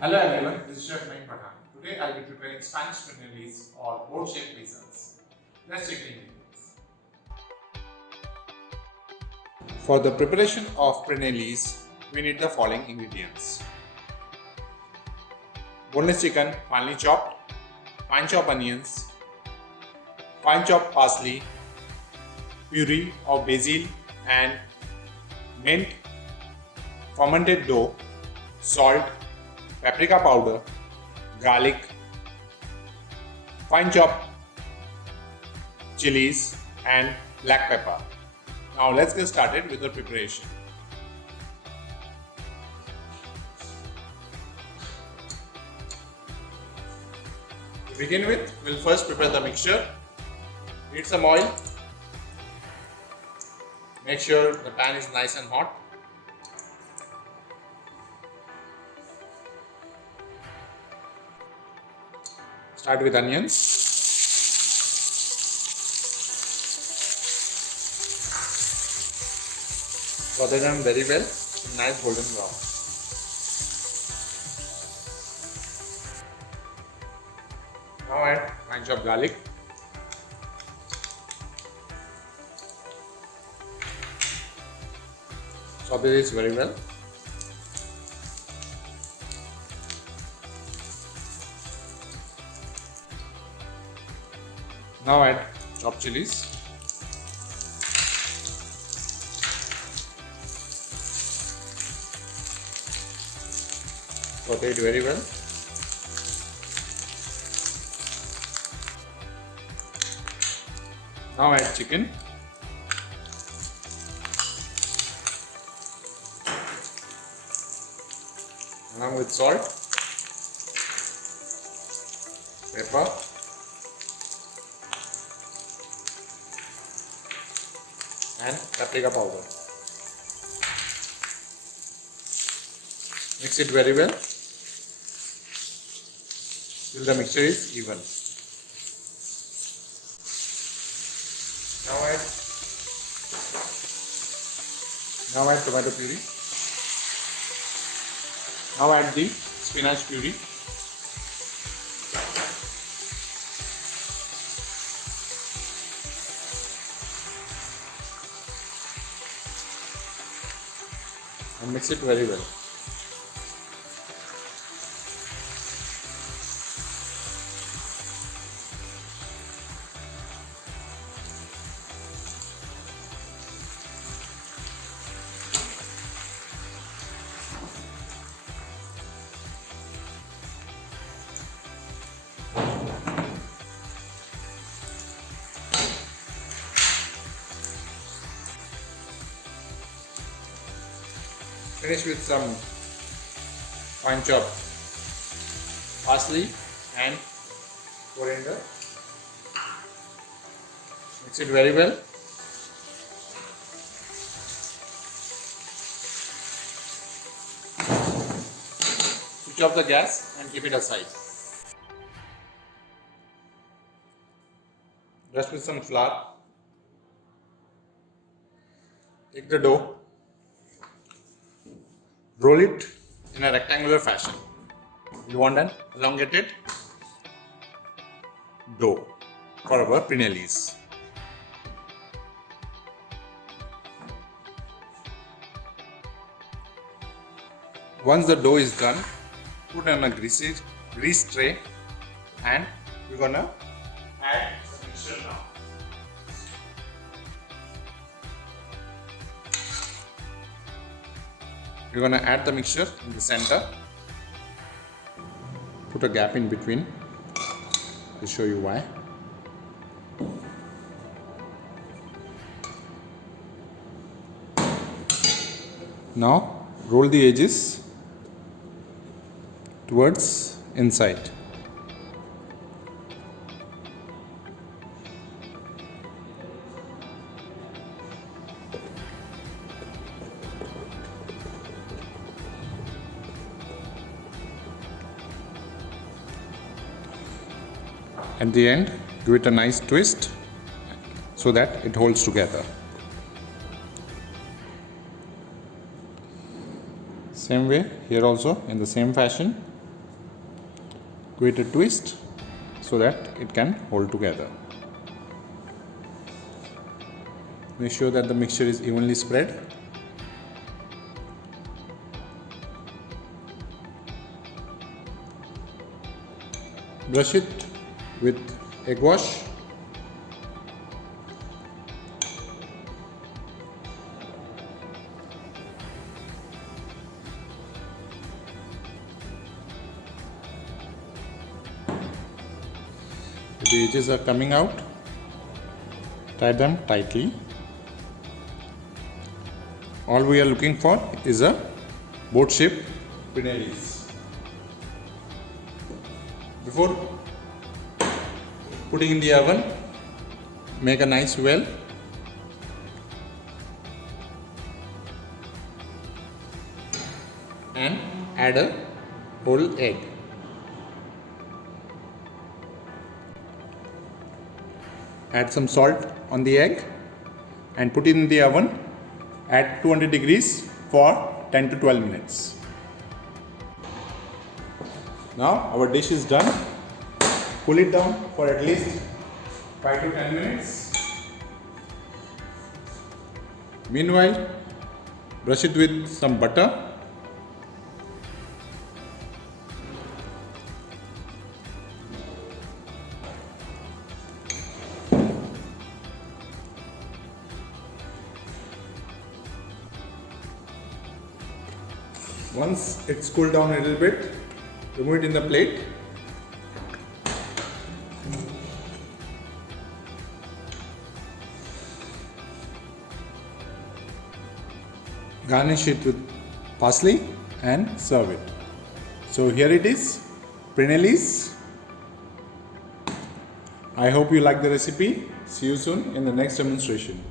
Hello everyone, this is Chef Naeem Pathan. Today I'll be preparing Spanish PRENIELLIs or board-shaped pizzas. Let's check the ingredients. For the preparation of PRENIELLIs, we need the following ingredients: boneless chicken, finely chopped, fine chopped onions, fine chopped parsley, puree of basil and mint, fermented dough, salt, paprika powder, garlic, fine chopped chilies and black pepper. Now let's get started with the preparation. To begin with, we'll first prepare the mixture. Heat some oil. Make sure the pan is nice and hot. Start with onions. Saute them very well to nice golden brown. Now add fine chopped garlic. Saute this very well. Now add chopped chilies. Saute it very well. Now add chicken. Along with salt, pepper, and paprika powder. Mix it very well till the mixture is even. Now add tomato puree. Now add the spinach puree. And mix it very well. Finish with some fine chopped parsley and coriander. Mix it very well. Switch off the gas and keep it aside. Dust with some flour. Take the dough. Roll it in a rectangular fashion. You want an elongated dough for our PRENIELLIs. Once the dough is done, put on a grease tray and we're gonna add the mixture now. We're going to add the mixture in the center. Put a gap in between. I'll show you why. Now roll the edges towards inside. At the end, give it a nice twist so that it holds together. Same way here also, in the same fashion, give it a twist so that it can hold together. Make sure that the mixture is evenly spread. Brush it with egg wash. If the edges are coming out, tie them tightly. All we are looking for is a boat shape PRENIELLIs. Before putting in the oven, make a nice well. And add a whole egg. Add some salt on the egg and put it in the oven at 200 degrees for 10 to 12 minutes. Now our dish is done. Cool it down for at least 5 to 10 minutes. Meanwhile, brush it with some butter. Once it's cooled down a little bit, remove it in the plate. Garnish it with parsley and serve it. So here it is, PRENIELLIs. I hope you like the recipe. See you soon in the next demonstration.